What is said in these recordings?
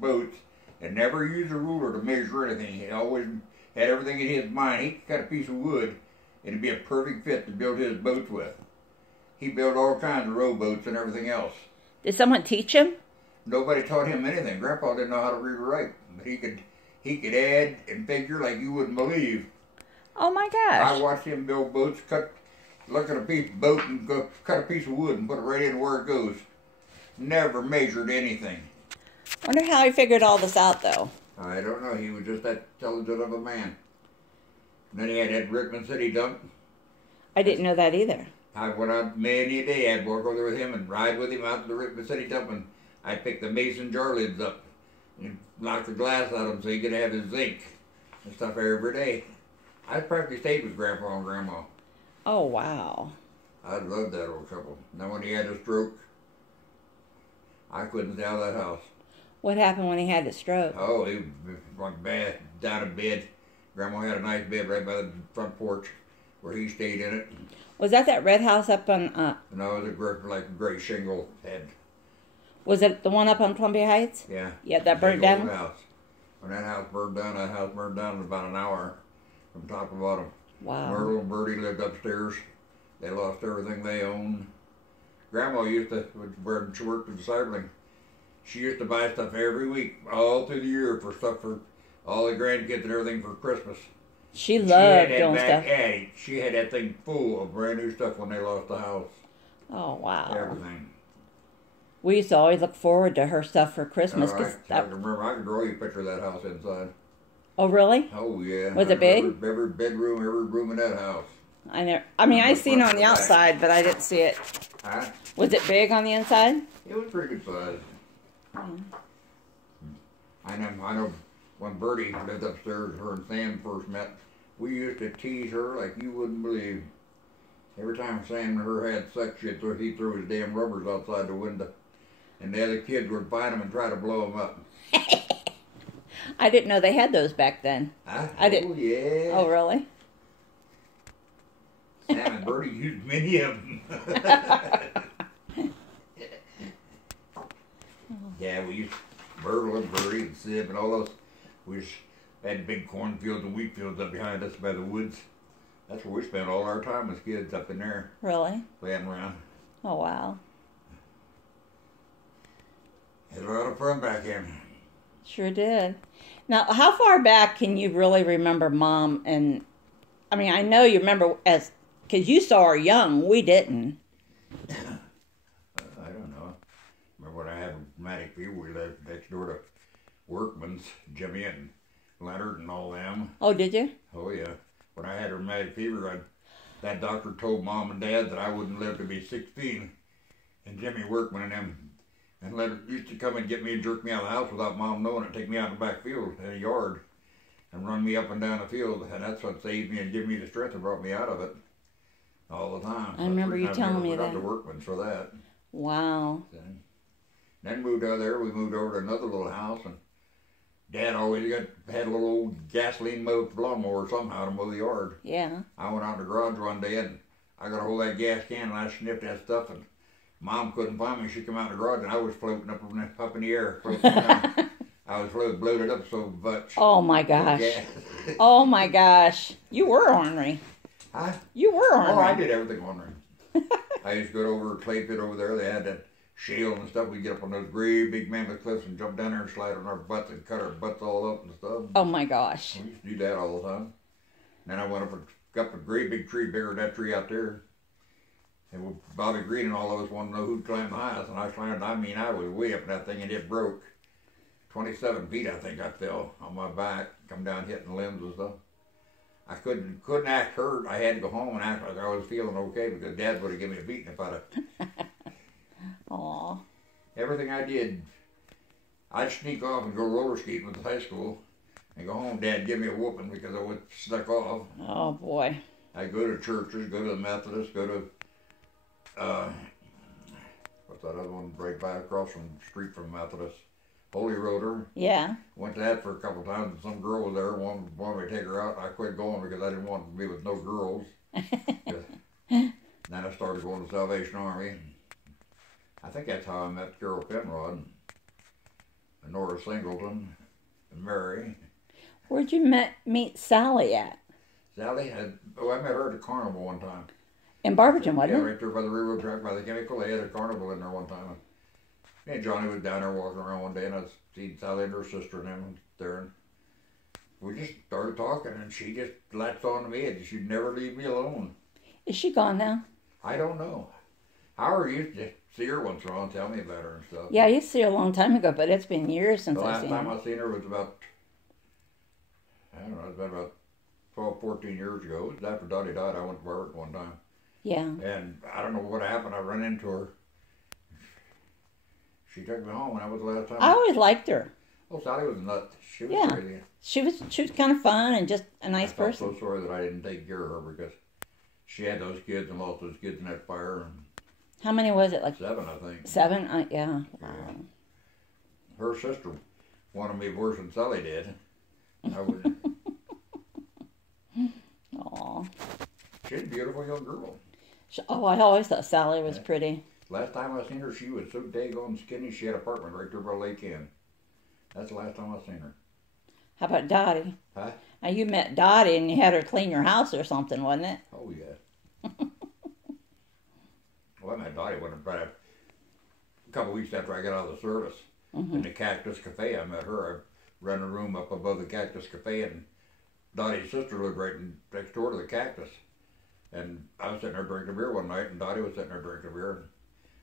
Boats and never used a ruler to measure anything. He always had everything in his mind. He could cut a piece of wood and it'd be a perfect fit to build his boats with. He built all kinds of rowboats and everything else. Did someone teach him? Nobody taught him anything. Grandpa didn't know how to read or write, but he could add and figure like you wouldn't believe. Oh my gosh! I watched him build boats. Look at a piece of boat and go cut a piece of wood and put it right in where it goes. Never measured anything. Wonder how he figured all this out, though. I don't know. He was just that intelligent of a man. And then he had that Rickman City dump. I didn't know that either. I went out many a day. I'd walk over there with him and ride with him out to the Rickman City dump, and I'd pick the mason jar lids up and knock the glass out of them so he could have his zinc and stuff every day. I practically stayed with Grandpa and Grandma. Oh, wow. I loved that old couple. Now when he had a stroke, I couldn't stay out of that house. What happened when he had the stroke? Oh, he went bad, down in bed. Grandma had a nice bed right by the front porch where he stayed in it. Was that red house up on... No, it was like a gray shingle head. Was it the one up on Columbia Heights? Yeah. Yeah, that burned down? House. When that house burned down in about an hour from top to bottom. Wow. Myrtle and Bertie lived upstairs. They lost everything they owned. Grandma used to, when she worked at the cycling, she used to buy stuff every week, all through the year, for stuff for all the grandkids and everything for Christmas. She loved doing stuff. She had that thing full of brand new stuff when they lost the house. Oh, wow. Everything. We used to always look forward to her stuff for Christmas. I can remember, I can draw you a picture of that house inside. Oh, really? Oh, yeah. Was it big? Every bedroom, every room in that house. I seen it on the outside, but I didn't see it. Huh? Was it big on the inside? It was pretty good size. I know when Bertie lived upstairs, her and Sam first met, we used to tease her like you wouldn't believe. Every time Sam and her had sex, he'd throw his damn rubbers outside the window. And the other kids would find them and try to blow them up. I didn't know they had those back then. Huh? I didn't. Oh, yeah. Oh, really? Sam and Bertie used many of them. Yeah, we used Myrtle and Bertie and Sib and all those. We had big cornfields and wheat fields up behind us by the woods. That's where we spent all our time as kids, up in there. Really? Playing around. Oh, wow. Had a lot of fun back then. Sure did. Now, how far back can you really remember Mom and... I mean, I know you remember because you saw her young. We didn't. I don't know. Remember when I had rheumatic fever, we lived next door to Workman's, Jimmy and Leonard and all them. Oh, did you? Oh, yeah. When I had rheumatic fever, that doctor told Mom and Dad that I wouldn't live to be 16. And Jimmy Workman and them and Leonard used to come and get me and jerk me out of the house without Mom knowing it, take me out in the back field in a yard and run me up and down the field. And that's what saved me and gave me the strength and brought me out of it all the time. I remember you telling me that. I got the Workman's for that. Wow. Then moved out of there. We moved over to another little house, and Dad always had a little old gasoline mowed lawnmower somehow to mow the yard. Yeah. I went out in the garage one day, and I got a hold of that gas can, and I sniffed that stuff, and Mom couldn't find me. She came out in the garage, and I was floating up in the air. I was bloated up so much. Oh, my gosh. Oh, my gosh. You were ornery. Huh? You were ornery. Oh, I did everything ornery. I used to go over to Clay Pit over there. They had that shale and stuff. We'd get up on those great big mammoth cliffs and jump down there and slide on our butts and cut our butts all up and stuff. Oh, my gosh. We used to do that all the time. Then I went up and got a great big tree, bigger than that tree out there. And Bobby Green and all of us wanted to know who'd climb the highest. And I climbed, I was way up in that thing and it broke. 27 feet, I think I fell on my back, come down hitting limbs and stuff. I couldn't act hurt. I had to go home and act like I was feeling okay because Dad would have given me a beating if I'd have. Aw. Everything I did, I'd sneak off and go roller skating with the high school and go home. Dad give me a whooping because I was stuck off. Oh, boy. I'd go to churches, go to the Methodist, go to, what's that other one right by across from the street from Methodist? Holy Roder. Yeah. Went to that for a couple of times, and some girl was there, wanted me to take her out, and I quit going because I didn't want to be with no girls. Then I started going to the Salvation Army. I think that's how I met Carol Penrod. and Nora Singleton, and Mary. Where'd you meet Sally at? Sally I met her at a carnival one time. In Barberton, wasn't Yeah, it? right there by the railroad track, by the chemical. They had a carnival in there one time. Me and Johnny was down there walking around one day, and I seen Sally and her sister and them there. And we just started talking, and she just latched on to me, and she'd never leave me alone. Is she gone now? I don't know. Howard used to see her once in a while and tell me about her and stuff. Yeah, I used to see her a long time ago, but it's been years since The I've last seen time her. I seen her was about, I don't know, it was about 12, 14 years ago. It was after Dottie died. I went to work one time. Yeah. And I don't know what happened. I ran into her. She took me home, and that was the last time. I always liked her. Oh, Sally was nuts. She was Yeah. crazy. She was kind of fun and just a nice I felt person. so sorry that I didn't take care of her because she had those kids and lost those kids in that fire. And How many was it? Like 7, I think. 7? Yeah. Yeah. Her sister wanted me worse than Sally did. I would. Aw. She's a beautiful young girl. Oh, I always thought Sally was pretty. Last time I seen her, she was so daggone skinny. She had an apartment right there by Lake Inn. That's the last time I seen her. How about Dottie? Huh? Now, you met Dottie and you had her clean your house or something, wasn't it? Oh, yeah. Well, I met Dottie when about a couple weeks after I got out of the service. In the Cactus Cafe, I met her. I ran a room up above the Cactus Cafe, and Dottie's sister lived right next door to the Cactus. And I was sitting there drinking beer one night, and Dottie was sitting there drinking beer. And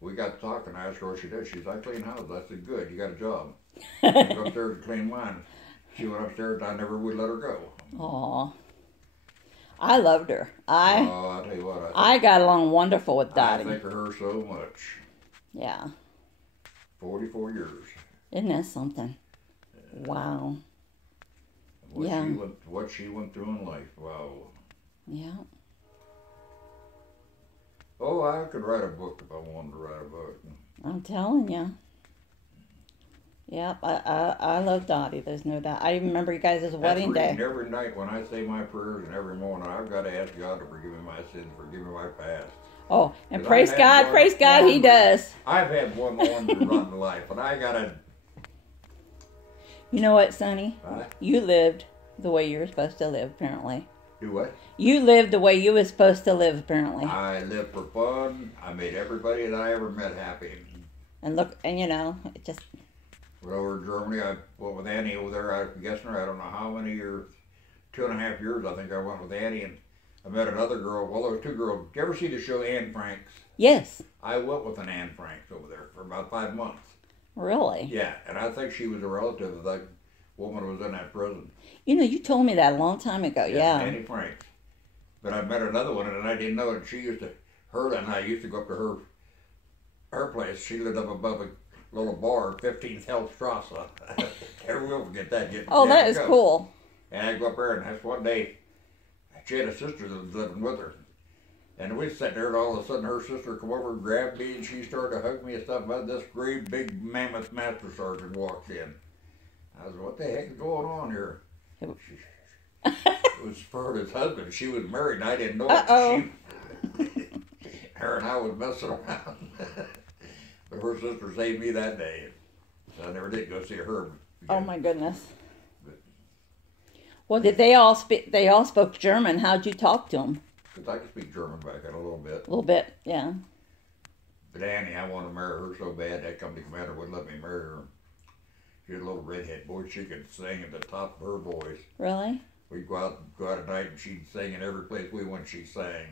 we got talking. I asked her what she did. She said, I clean houses. I said, good, you got a job. I go upstairs to clean mine. She went upstairs, and I never would let her go. Aw. I loved her. I'll tell you what. I got along wonderful with I Dottie. think of her so much. Yeah. 44 years. Isn't that something? Wow. Yeah. What she went through in life. Wow. Yeah. Oh, I could write a book if I wanted to write a book. I'm telling you. Yep, I love Dottie. There's no doubt. I even remember you guys' wedding day. Every night when I say my prayers and every morning, I've got to ask God to forgive me my sins, forgive me my past. Oh, and 'Cause praise God, He does. I've had one wonder run in life, and I got to... You know what, Sonny? Huh? You lived the way you were supposed to live, apparently. Do what? You lived the way you were supposed to live, apparently. I lived for fun. I made everybody that I ever met happy. And look, and you know, it just... Went over to Germany. I went with Annie over there. I'm guessing her, I don't know how many years, 2.5 years, I think I went with Annie. And I met another girl. Well, there were 2 girls. Did you ever see the show Anne Franks? Yes. I went with an Anne Franks over there for about 5 months. Really? Yeah, and I think she was a relative of that woman who was in that prison. You know, you told me that a long time ago, yeah. Annie Franks. But I met another one, and I didn't know it. She used to, her and I used to go up to her place. She lived up above a little bar, 15th Health Strasse. Never will forget that. Oh, that is cool. And I go up there, and that's one day, she had a sister that was living with her. And we sat there, and all of a sudden her sister come over and grabbed me, and she started to hug me and stuff. But this great big mammoth master sergeant walks in. I was, what the heck is going on here? It was Furta's husband. She was married, and I didn't know it. Her and I was messing around. But her sister saved me that day. So I never did go see her again. Oh my goodness. Well, did they all speak? They all spoke German. How'd you talk to them? Because I could speak German back then a little bit. A little bit, yeah. But Annie, I wanted to marry her so bad that company commander wouldn't let me marry her. She was a little redhead boy. She could sing at the top of her voice. Really? We'd go out at night, and she'd sing in every place we went. She sang.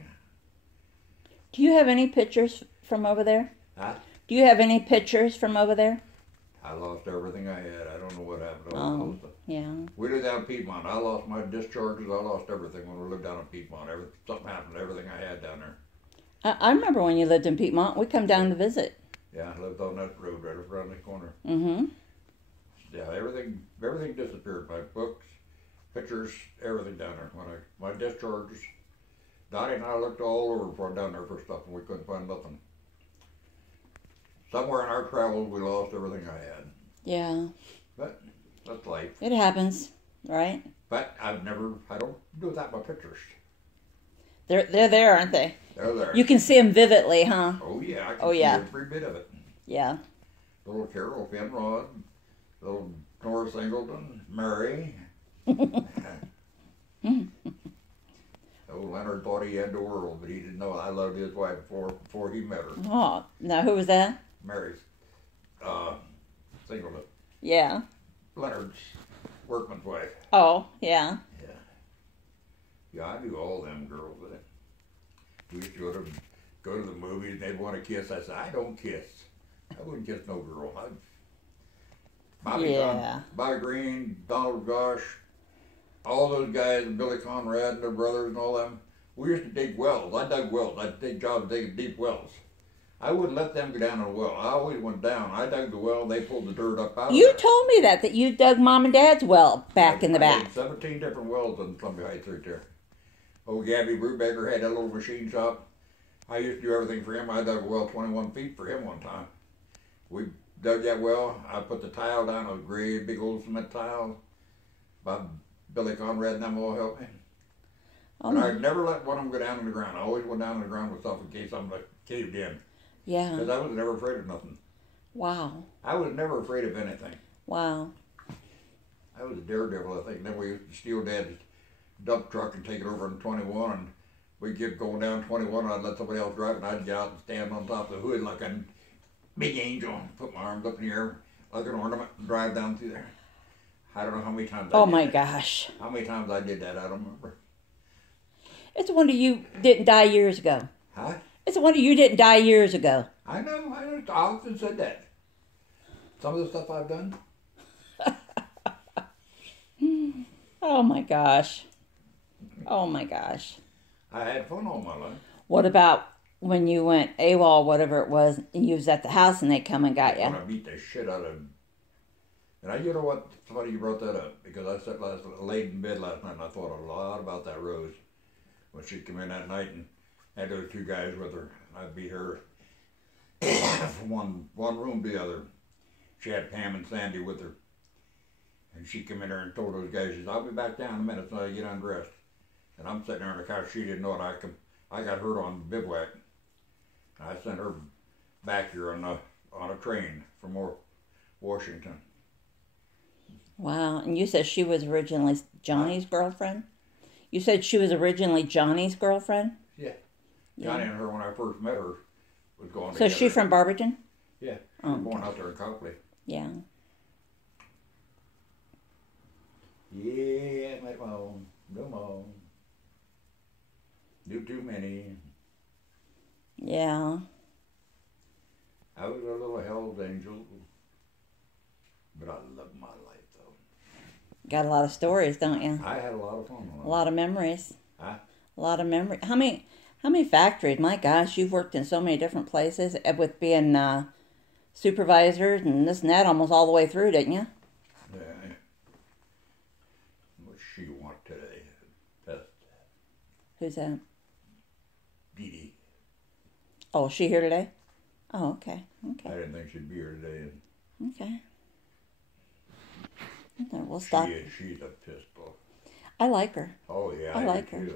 Do you have any pictures from over there? Huh? Do you have any pictures from over there? I lost everything I had. I don't know what happened to Oh, all those. yeah. We lived down in Piedmont. I lost my discharges. I lost everything when we lived down in Piedmont. Something happened to everything I had down there. I remember when you lived in Piedmont. We come down to visit. Yeah, I lived on that road right around the corner. Mm-hmm. Yeah, everything disappeared. My books, pictures, everything down there. My discharges. Dottie and I looked all over for down there for stuff, and we couldn't find nothing. Somewhere in our travels, we lost everything I had. Yeah. But that's life. It happens, right? But I don't do that by pictures. They're there, aren't they? They're there. You can see them vividly, huh? Oh yeah, I can Oh, see yeah. every bit of it. Yeah. Little Carol Finrod, Little Nora Singleton, Mary. Old Leonard thought he had the world, but he didn't know I loved his wife before he met her. Oh, now who was that? Mary's Singleton. Yeah. Leonard's workman's wife. Oh, yeah. Yeah. Yeah, I knew all them girls. We used to go to the movies and they'd want to kiss. I said, I don't kiss. I wouldn't kiss no girl. Bobby Green, Donald Gosh, all those guys, Billy Conrad and their brothers and all them. We used to dig wells. I dug wells. I'd take jobs digging deep wells. I wouldn't let them go down in a well. I always went down. I dug the well. They pulled the dirt up out of it. You told me that you dug Mom and Dad's well back in the back. I did 17 different wells in Columbia Heights right there. Old Gabby Brubaker had that little machine shop. I used to do everything for him. I dug a well 21 feet for him one time. We dug that well. I put the tile down, a great big old cement tile. Billy Conrad and them all helped me. And I'd never let one of them go down in the ground. I always went down in the ground with stuff in case something caved in. Yeah. Because I was never afraid of nothing. Wow. I was never afraid of anything. Wow. I was a daredevil, I think. Then we used to steal Dad's dump truck and take it over in 21, and we'd get going down 21, and I'd let somebody else drive, and I'd get out and stand on top of the hood like a big angel, put my arms up in the air like an ornament, and drive down through there. I don't know how many times I Oh did my that. gosh. How many times I did that, I don't remember. It's a wonder you didn't die years ago. Huh? It's a wonder you didn't die years ago. I know, I often said that. Some of the stuff I've done. Oh my gosh. Oh my gosh. I had fun all my life. What about when you went AWOL, whatever it was, and you was at the house and they come and got you? When I beat the shit out of him. And you know what? It's funny you brought that up, because I sat laid in bed last night and I thought a lot about that Rose. When she came in that night and had those two guys with her. I beat her from one room to the other. She had Pam and Sandy with her. And she came in there and told those guys, she said, I'll be back down in a minute so I get undressed. And I'm sitting there on the couch. She didn't know it. I got hurt on bivouac. I sent her back here on a train from Washington. Wow. And you said she was originally Johnny's girlfriend? You said she was originally Johnny's girlfriend? Yeah. Johnny and her, when I first met her, was going So together. she from Barberton? Yeah. She Oh, was born out there in Copley. Yeah. Yeah, my phone. Come on. Do too many. Yeah. I was a little hell's angel, but I loved my life, though. Got a lot of stories, don't you? I had a lot of fun. A lot of memories. Huh? A lot of memory. How many factories? My gosh, you've worked in so many different places with being supervisors and this and that almost all the way through, didn't you? Yeah. What she want today? Best. Who's that? Dee Dee. Oh, is she here today? Oh, okay. I Okay. didn't think she'd be here today. Okay. Okay, we'll stop. She's a pistol. I like her. Oh, yeah. I do like her. too.